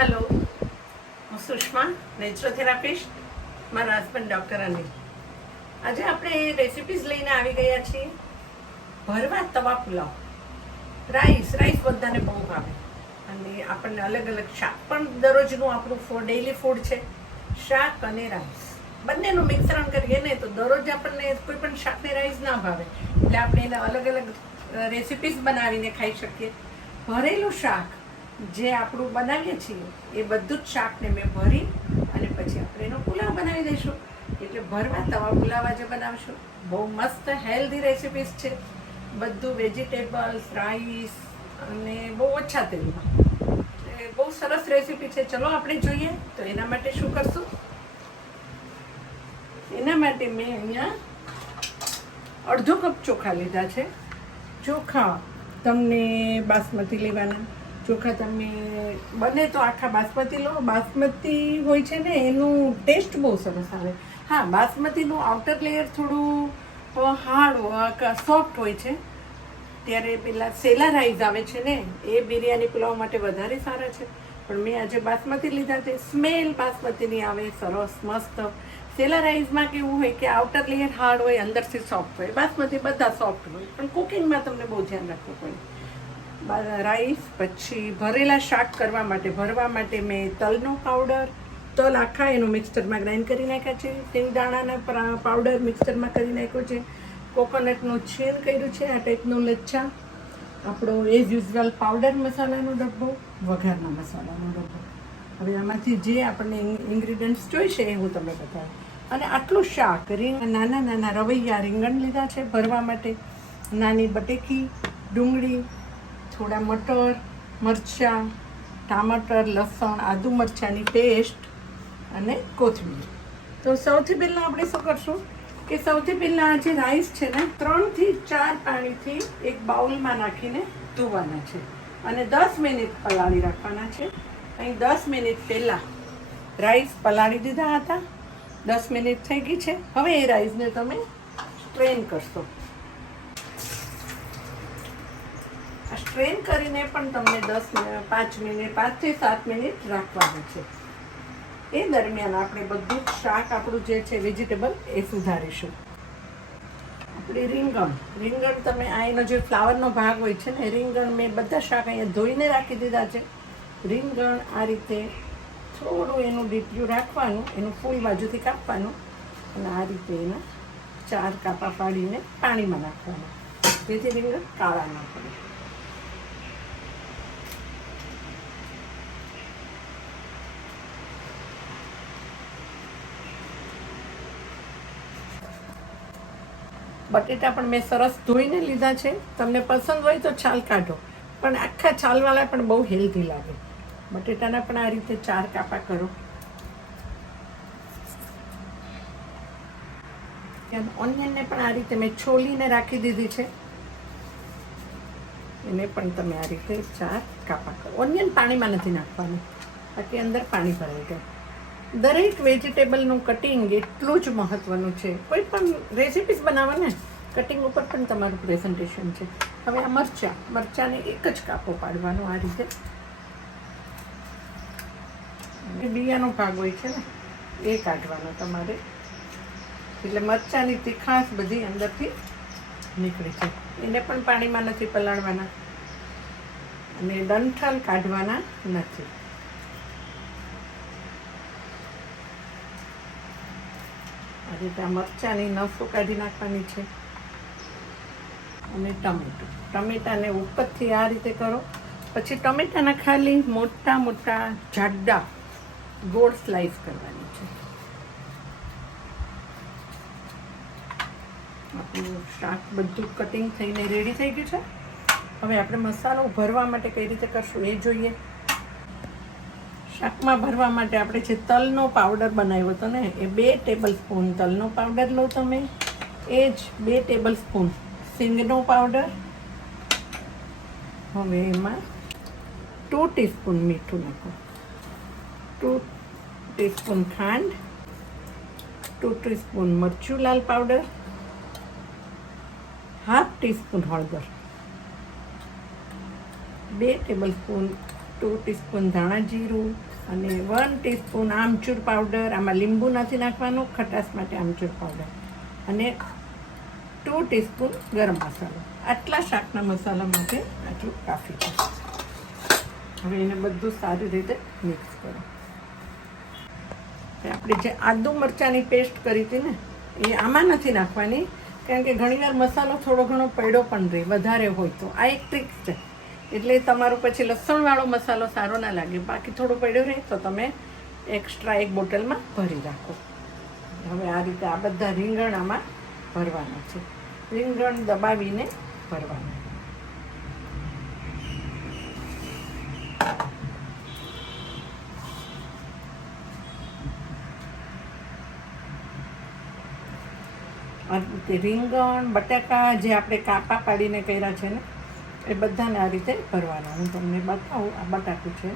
Hello, હું સુષ્મા, નેચરોથેરાપિસ્ટ, મારા husband doctor રani. આજે આપણે રેસિપીઝ લઈને આવી ગયા છીએ. ભરવા તવા પુલાવ. રાઈસ બધાને બહુ ભાવે અને આપણને અલગ અલગ શાક પણ દરરોજનું આપણું ડેઈલી ફૂડ છે. શાક અને રાઈસ બંનેનું મિશ્રણ કરીએ ને તો દરરોજ આપણને કોઈ પણ શાકને રાઈસ ના ભાવે, એટલે આપણે એને અલગ અલગ રેસિપીઝ બનાવીને ખાઈ શકીએ. ભરેલું શાક જે આપણું બનાવીએ છીએ એ બધું જ શાકને મેં ભરી અને પછી આપણે એનો પુલાવ બનાવી દઈશું. એટલે ભરવા તવા પુલાવ આજે બનાવશું. બહુ મસ્ત હેલ્ધી રેસિપીસ છે. બધું વેજીટેબલ્સ, રાઈસ અને બહુ ઓછા તેલમાં. બહુ સરસ રેસિપી છે. ચલો આપણે જોઈએ. તો એના માટે શું કરશું? એના માટે મેં અહીંયા અડધો કપ ચોખા લીધા છે. ચોખા તમને બાસમતી લેવાના. ચોખા તમે બને તો આખા બાસમતી લો. બાસમતી હોય છે ને એનું ટેસ્ટ બહુ સરસ આવે. હા, બાસમતીનું આઉટર લેયર થોડું હાર્ડ સોફ્ટ હોય છે. ત્યારે પેલા સેલા રાઈસ આવે છે ને એ બિરયાની પુલાવ માટે વધારે સારા છે. પણ મેં આજે બાસમતી લીધા છે. સ્મેલ બાસમતીની આવે સરસ મસ્ત. સેલા રાઈસમાં કેવું હોય કે આઉટર લેયર હાર્ડ હોય, અંદરથી સોફ્ટ હોય. બાસમતી બધા સોફ્ટ હોય, પણ કુકિંગમાં તમને બહુ ધ્યાન રાખવું પડે. રાઈસ પછી ભરેલા શાક કરવા માટે ભરવા માટે મેં તલનો પાવડર, તલ આખા એનું મિક્સરમાં ગ્રાઇન્ડ કરી નાખ્યા છે. સિંગદાણાના પાવડર મિક્સરમાં કરી નાખ્યો છે. કોકોનટનું છીણ કર્યું છે. આ ટાઈપનું લચ્છા, આપણો એઝ યુઝ્યુઅલ પાવડર મસાલાનો ડબ્બો, વઘારના મસાલાનો ડબ્બો. હવે આમાંથી જે આપણને ઇન્ગ્રીડિયન્ટ્સ જોઈશે એ હું તમને બતાવું. અને આટલું શાક નાના નાના રવૈયા રીંગણ લીધા છે ભરવા માટે, નાની બટેકી, ડુંગળી, થોડા મટર, મરચાં, ટામાટર, લસણ, આદુ મરચાંની પેસ્ટ અને કોથમીર. તો સૌથી પહેલાં આપણે શું કરશું કે સૌથી પહેલાં આ જે રાઈસ છે ને 3 થી 4 પાણીથી એક બાઉલમાં નાખીને ધોવાના છે અને 10 મિનિટ પલાળી રાખવાના છે. અહીં 10 મિનિટ પહેલાં રાઈસ પલાળી દીધા હતા. 10 મિનિટ થઈ ગઈ છે. હવે એ રાઈસને તમે સ્ટ્રેન કરશો. આ સ્ટ્રેન કરીને પણ તમને 5 થી 7 મિનિટ રાખવાનું છે. એ દરમિયાન આપણે બધું જ શાક આપણું જે છે વેજીટેબલ એ સુધારીશું. આપણી રીંગણ તમે આ એનો જે ફ્લાવરનો ભાગ હોય છે ને, રીંગણ મેં બધા શાક અહીંયા ધોઈને રાખી દીધા છે. રીંગણ આ રીતે થોડું એનું ડીપ્યું રાખવાનું, એનું ફૂલ બાજુથી કાપવાનું અને આ રીતે એના 4 કાપા પાડીને પાણીમાં નાખવાના, જેથી રીંગણ કાળા ના પડે. બટેટા પણ મેં સરસ ધોઈને લીધા છે. તમને પસંદ હોય તો છાલ કાઢો, પણ આખા છાલવાળા પણ બહુ હેલ્ધી લાગે. બટેટાના પણ આ રીતે 4 કાપા કરો. ઓનિયનને પણ આ રીતે મેં છોલીને રાખી દીધી છે. એને પણ તમે આ રીતે 4 કાપા કરો. ઓનિયન પાણીમાં નથી નાખવાનું, બાકી અંદર પાણી ભરાઈ જાય. દરેક વેજીટેબલનું કટિંગ એટલું જ મહત્ત્વનું છે. કોઈ પણ રેસિપીસ બનાવવાને કટિંગ ઉપર પણ તમારું પ્રેઝન્ટેશન છે. હવે આ મરચાંને એક જ કાપો પાડવાનો આ રીતે. બિયાનો ભાગ હોય છે ને એ કાઢવાનો તમારે, એટલે મરચાંની તીખાશ બધી અંદરથી નીકળી છે. એને પણ પાણીમાં નથી પલાળવાના અને ડંઠલ કાઢવાના નથી. આ રીતે આ મરચાંની નસો કાઢી નાખવાની છે. અને ટમેટાને ઉપરથી આ રીતે કરો. પછી ટમેટાના ખાલી મોટા મોટા જાડા ગોળ સ્લાઈસ કરવાની છે. આપણું શાક બધું કટિંગ થઈને રેડી થઈ ગયું છે. હવે આપણે મસાલો ભરવા માટે કઈ રીતે કરશું એ જોઈએ. શાકમાં ભરવા માટે આપણે જે તલનો પાવડર બનાવ્યો હતો ને એ 2 ટેબલ સ્પૂન તલનો પાવડર લો તમે. એ જ 2 ટેબલ સ્પૂન સિંગનો પાવડર. હવે એમાં 2 ટીસ્પૂન મીઠું નાખો, 2 ટીસ્પૂન ખાંડ, 2 ટીસ્પૂન મરચું લાલ પાવડર, હાફ ટીસ્પૂન હળદર, 2 ટેબલ સ્પૂન 2 ટીસ્પૂન ધાણા જીરું, અને 1 ટીસ્પૂન આમચૂર પાવડર, આમાં લીંબુ નથી નાખવાનું, ખટાશ માટે આમચૂર પાવડર, અને 2 ટીસ્પૂન ગરમ મસાલો. આટલા શાકના મસાલા માટે આટલું કાફી છે. હવે એને બધું સારી રીતે મિક્સ કરો. આપણે જે આદુ મરચાંની પેસ્ટ કરી હતી ને એ આમાં નથી નાખવાની, કારણ કે ઘણીવાર મસાલો થોડો ઘણો પડ્યો પણ રહે, વધારે હોય તો. આ એક ટ્રીક છે. એટલે તમારું પછી લસણવાળો મસાલો સારો ના લાગે. બાકી થોડો પડ્યો રહે તો તમે એક્સ્ટ્રા એક બોટલમાં ભરી રાખો. હવે આ રીતે આ બધા રીંગણ આમાં ભરવાના છે. રીંગણ દબાવીને ભરવાના. આ રીતે રીંગણ, બટાકા જે આપણે કાપા પાડીને કર્યા છે ને એ બધાને આ રીતે ભરવાના. હું તમને બતાવું. આ બટાકું છે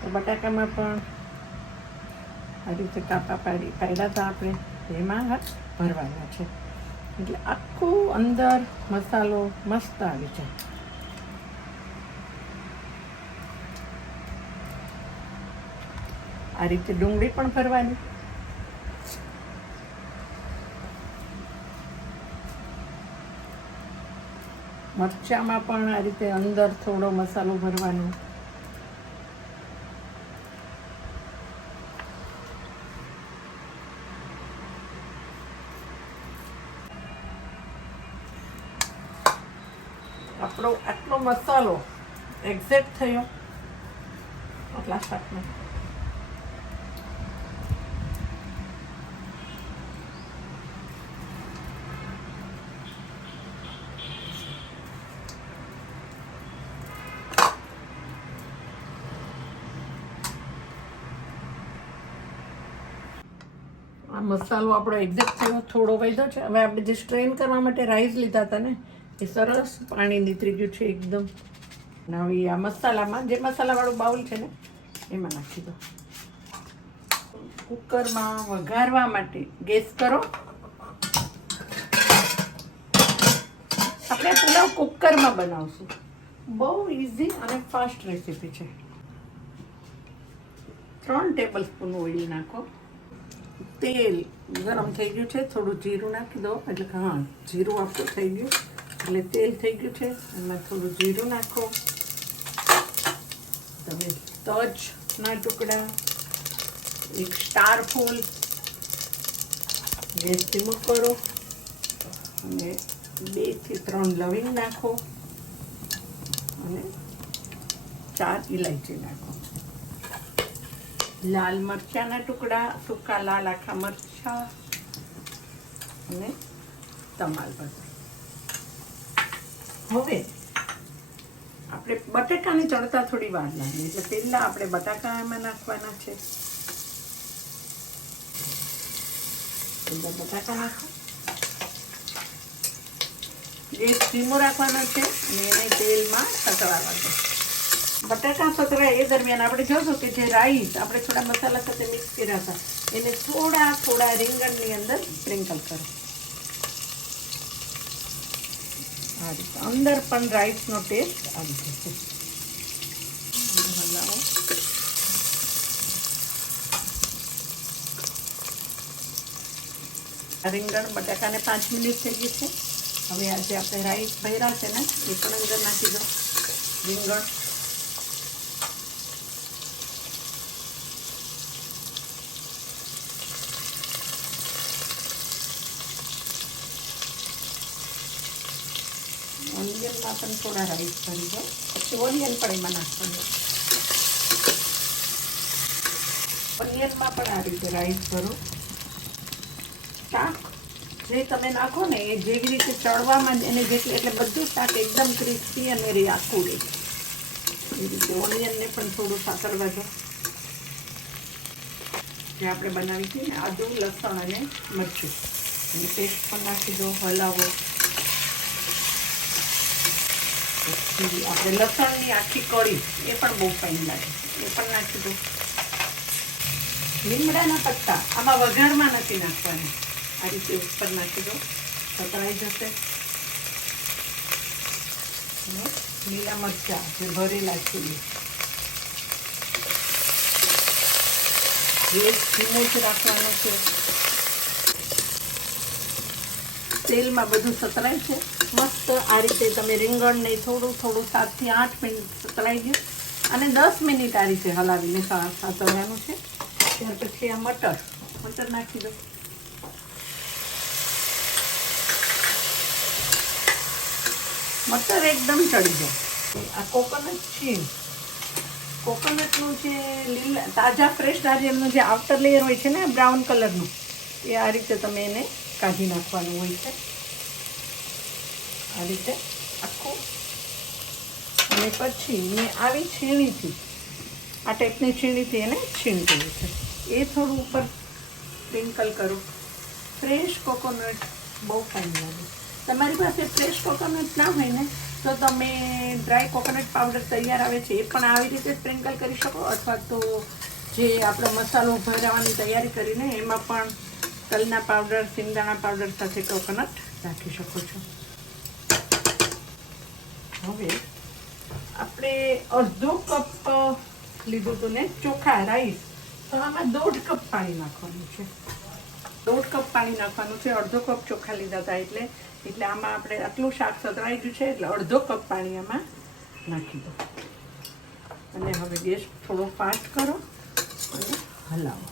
તો બટાકામાં પણ આ રીતે કાપા પાડ્યા હતા આપણે, એમાં ભરવાના છે. એટલે આખું અંદર મસાલો મસ્ત આવી જાય. આ રીતે ડુંગળી પણ ભરવાની. મરચાંમાં પણ આ રીતે અંદર થોડો મસાલો ભરવાનો. આપણો આટલો મસાલો એક્ઝેક્ટ થયો આટલા શાકમાં. આ મસાલો આપણો એક્ઝેક્ટ થયો, થોડો વધ્યો છે. હવે આપણે જે સ્ટ્રેન કરવા માટે રાઈસ લીધા હતા ને એ સરસ પાણી નીતરી ગયું છે એકદમ. હવે આ મસાલામાં, જે મસાલાવાળું બાઉલ છે ને એમાં નાખી દો. કુકરમાં વઘારવા માટે ગેસ કરો. આપણે પુલાવ કુકરમાં બનાવશું. બહુ ઇઝી અને ફાસ્ટ રેસીપી છે. 3 ટેબલ સ્પૂન ઓઇલ નાખો. તેલ ગરમ થઈ ગયું છે, થોડું જીરું નાખી દો. એટલે હા, જીરું આપણું થઈ ગયું એટલે તેલ થઈ ગયું છે. એમાં થોડું જીરું નાખો. તમે તજના ટુકડા, એક સ્ટાર ફૂલ, ગેસ ધીમો કરો અને 2 થી 3 લવિંગ નાખો અને 4 ઇલાયચી નાખો. લાલ મરચાંના ટુકડા, સૂકા લાલ આખા મરચાં અને તમાલપત્ર. હવે આપણે બટાકાને ચડતા થોડી વાર લાગે એટલે પહેલાં આપણે બટાકા એમાં નાખવાના છે. બટાકા નાખો. ગેસ ધીમો રાખવાનો છે અને એને તેલમાં સતળાવા દો. બટાકા સતળાય એ દરમિયાન આપણે જોશું કે જે રાઈસ આપણે થોડા મસાલા સાથે મિક્સ કર્યા હતા એને થોડા રીંગણની અંદર સ્પ્રિંકલ કરો. આ રીતે અંદર પણ રાઈસનો ટેસ્ટ આવી જશે. હલાવો. રીંગણ બટાકાને 5 મિનિટ થઈ ગઈ છે. હવે આજે આપણે રાઈસ ભર્યા છે ને એ પણ અંદર નાખી દો. રીંગણ, ઓનિયનમાં પણ થોડા રાઈસ ભરી દો. પછી ઓનિયન પણ એમાં નાખવાનું. ઓનિયનમાં પણ આ રીતે રાઈસ ભરો. શાક જે તમે નાખો ને એ જેવી રીતે ચડવામાં એને જેટલી, એટલે બધું શાક એકદમ ક્રિસ્પી અને આખું રહે. એ રીતે ઓનિયનને પણ થોડું સાતળવા દો. જે આપણે બનાવી હતી ને આદુ, લસણ અને મરચું એની પેસ્ટ પણ નાખી દો. હલાવો. પછી આપણે લસણની આખી કળી એ પણ બહુ ફાઇન લાગે, એ પણ નાખી દો. લીમડાના પત્તા આમાં વઘારમાં નથી નાખવાના, આ રીતે ઉપર નાખી દો, સતળાઈ જશે. લીલા મરચાં જે ભરેલા છે ગેસ ધીમો જ રાખવાનો છે. તેલમાં બધું સતરાય છે મસ્ત. આ રીતે તમે રીંગણને થોડું 7 થી 8 મિનિટ સતરાઈ ગયું અને 10 મિનિટ આ રીતે હલાવીને સાતરવાનું છે. ત્યાર પછી આ મટર નાખી દો. મટર એકદમ ચડી જાય. આ કોકોનટ છે, કોકોનટનું જે લીલા તાજા ફ્રેશ નારિયેળનું જે આઉટર લેયર હોય છે ને બ્રાઉન કલરનું, એ આ રીતે તમે એને કાઢી નાખવાનું હોય છે. આ રીતે આખું. અને પછી મેં આવી છીણીથી, આ ટાઈપની છીણીથી એને છીણતું છે. એ થોડું ઉપર સ્પ્રિંકલ કરું. ફ્રેશ કોકોનટ બહુ ફાઇન લાગે. તમારી પાસે ફ્રેશ કોકોનટ ના હોય ને તો તમે ડ્રાય કોકોનટ પાવડર તૈયાર આવે છે એ પણ આવી રીતે સ્પ્રિંકલ કરી શકો, અથવા તો જે આપણો મસાલો ભરાવાની તૈયારી કરીને એમાં પણ તલના પાવડર, સિંગદાણા પાવડર સાથે કોકોનટ નાખી શકો છો. હવે આપણે અડધો કપ લીધું હતું ને ચોખા રાઈસ, તો આમાં 1.5 કપ પાણી નાખવાનું છે. 1.5 કપ પાણી નાખવાનું છે. અડધો કપ ચોખા લીધા હતા એટલે આમાં આપણે આટલું શાક સતરાઈ ગયું છે એટલે 1/2 કપ પાણી આમાં નાખી દો. અને હવે ગેસ થોડો ફાસ્ટ કરો અને હલાવો.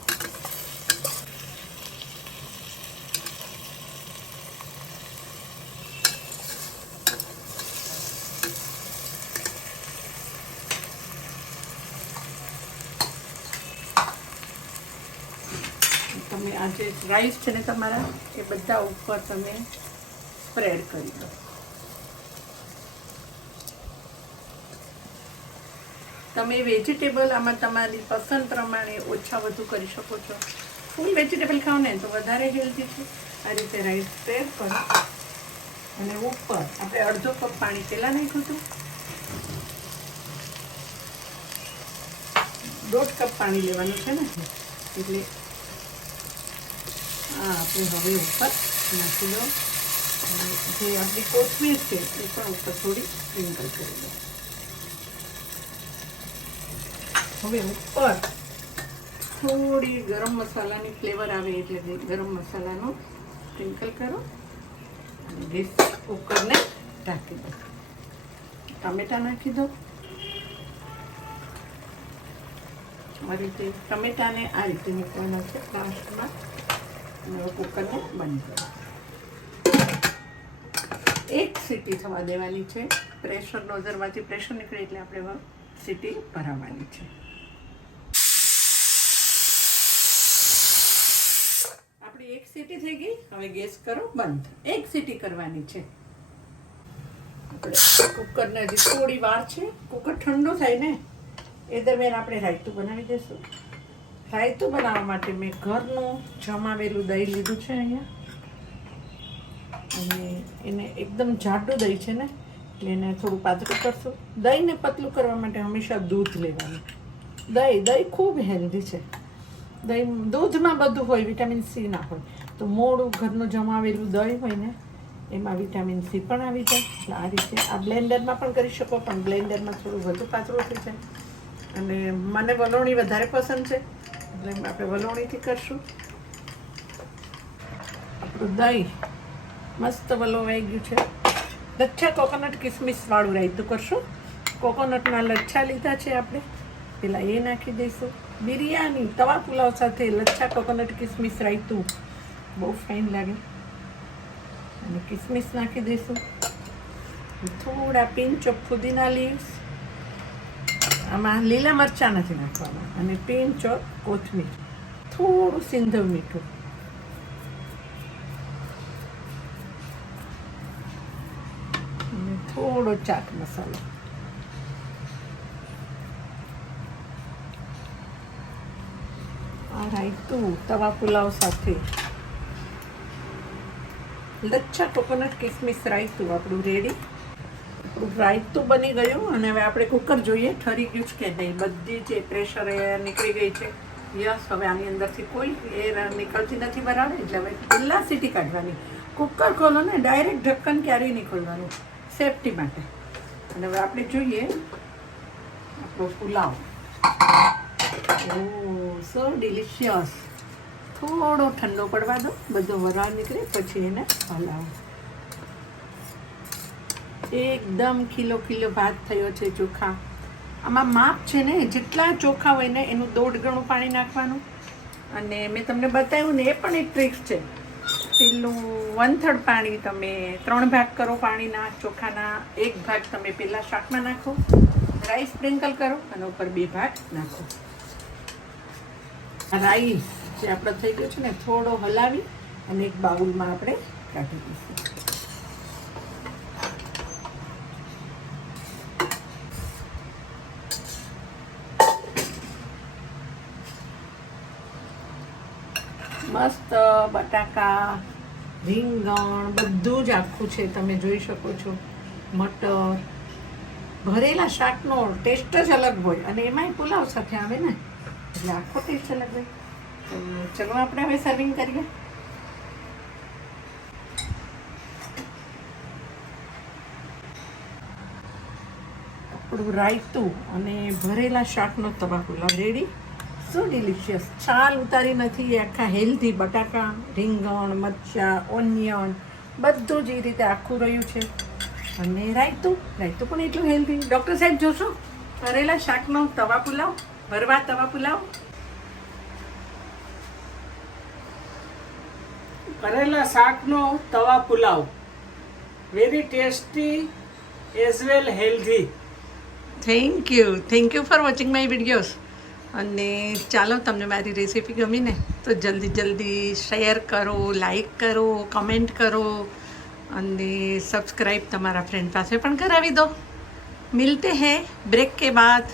તમે આ જે રાઈસ છે ને તમારા, એ બધા ઉપર તમે સ્પ્રેડ કરી દો. તમે વેજીટેબલ આમાં તમારી પસંદ પ્રમાણે ઓછા વધુ કરી શકો છો. ફૂલ વેજીટેબલ ખાઓ ને તો વધારે હેલ્ધી છે. આ રીતે રાઈસ સ્પ્રેડ કરો અને ઉપર આપણે 1/2 કપ પાણી પહેલાં નાખ્યું હતું, 1.5 કપ પાણી લેવાનું છે ને, એટલે આ આપણે હવે ઉપર નાખી દો. જે આપણી કોથમીર છે એ પણ ઉપર થોડી સ્પ્રિંકલ કરી દો. હવે ઉપર થોડી ગરમ મસાલાની ફ્લેવર આવે એટલે ગરમ મસાલાનો સ્પ્રિંકલ કરો અને ગેસ કુકરને ઢાંકી દો. ટામેટાં નાખી દો. આ રીતે ટમેટાને આ રીતે મૂકવાના છે લાસ્ટમાં. અને કુકરને બંધ કરો. 1 સીટી થવા દેવાની છે. પ્રેશર નોઝરમાંથી પ્રેશર નીકળે એટલે આપણે સીટી ભરાવવાની છે. આપણી 1 સીટી થઈ ગઈ. હવે ગેસ કરો બંધ. 1 સીટી કરવાની છે. આપણે કુકરને હજી થોડી વાર છે. કુકર ઠંડુ થાય ને એ દરમિયાન આપણે રાયતું બનાવી દઈશું. રાયતું બનાવવા માટે મેં ઘરનું જમાવેલું દહીં લીધું છે અહીંયા, અને એને એકદમ જાડું દહીં છે ને એટલે એને થોડું પાતળું કરશું. દહીંને પતલું કરવા માટે હંમેશા દૂધ લેવાનું. દહીં ખૂબ હેલ્ધી છે. દૂધમાં બધું હોય, વિટામિન સી ના હોય. તો મોડું ઘરનું જમાવેલું દહીં હોય ને એમાં વિટામિન સી પણ આવી જાય. એટલે આ રીતે આ બ્લેન્ડરમાં પણ કરી શકો, પણ બ્લેન્ડરમાં થોડું વધુ પાતળું થઈ જાય. અને મને વલોણી વધારે પસંદ છે એટલે આપણે વલોણીથી કરશું. આપણું દહીં મસ્ત વલોવાઈ ગયું છે. લચ્છા કોકોનટ કિસમિસ વાળું રાયતું કરશું. કોકોનટના લચ્છા લીધા છે આપણે, પેલા એ નાખી દઈશું. બિરયાની તવા પુલાવ સાથે લચ્છા કોકોનટ કિસમિસ રાયતું બહુ ફાઇન લાગે. અને કિસમિસ નાખી દઈશું. થોડા પિંચ ઓફ પુદીના લીવ્સ. આમાં લીલા મરચાં નથી નાખવાના. અને પિંચ ઓફ કોથમીર. થોડું સિંધવ મીઠું. અને થોડો ચાટ મસાલો. આ રાયતું તવા પુલાવ સાથે લચ્છા કોકોનટ કિસમિસ રાયતું આપણું રેડી. આપણું રાયતું બની ગયું. અને હવે આપણે કુકર જોઈએ ઠરી ગયું છે કે નહીં. બધી જે પ્રેશર એર નીકળી ગઈ છે. યસ, હવે આની અંદરથી કોઈ એર નીકળતી નથી બરાબર. એટલે હવે પહેલાં સીટી કાઢવાની. કુકર ખોલો ને ડાયરેક્ટ ઢક્કન ક્યારેય નહીં ખોલવાનું, સેફટી માટે. અને હવે આપણે જોઈએ આપણો પુલાવ. ઓ સો ડિલિશિયસ. થોડો ઠંડો પડવા દો, બધો વરાળ નીકળે પછી એને હલાવો. એકદમ ખીલો ખીલો ભાત થયો છે ચોખા. આમાં માપ છે ને, જેટલા ચોખા હોય ને એનું 1.5 ગણું પાણી નાખવાનું. અને મેં તમને બતાવ્યું ને, એ પણ એક ટ્રિક્સ છે. પેલું 1/3 પાણી તમે 3 ભાગ કરો પાણીના ચોખાના, 1 ભાગ તમે પેલા શાકમાં નાખો, રાઈ સ્પ્રિંકલ કરો અને ઉપર 2 ભાગ નાખો. રાઈ જે આપણો થઈ ગયો છે ને, થોડો હલાવી અને એક બાઉલમાં આપણે કાઢી દઈશું. મસ્ત બટાકા, રીંગણ બધું જ આખું છે, તમે જોઈ શકો છો. મટર, ભરેલા શાકનો ટેસ્ટ જ અલગ હોય અને એમાંય પુલાવ સાથે આવે ને, એટલે આખો ટેસ્ટ અલગ હોય. તો ચલો આપણે હવે સર્વિંગ કરીએ. આપણું રાયતું અને ભરેલા શાકનો તવા પુલાવ રેડી. સો ડિલિશિયસ. છાલ ઉતારી નથી, આખા હેલ્ધી બટાકા, રીંગણ, મરચાં, ઓનિયન બધું જ એ રીતે આખું રહ્યું છે. અને રાયતું પણ એટલું હેલ્ધી. ડૉક્ટર સાહેબ જોશો ભરેલા શાકનો તવા પુલાવ, ભરવા તવા પુલાવ. ભરેલા શાકનો તવા pulao, very tasty as well healthy. Thank you for watching my videos. અને ચાલો, તમને મારી રેસીપી ગમી ને તો જલ્દી શેર કરો, લાઈક કરો, કમેન્ટ કરો અને સબસ્ક્રાઈબ તમારા ફ્રેન્ડ પાસે પણ કરાવી દો. મિલતે હૈ બ્રેક કે બાદ.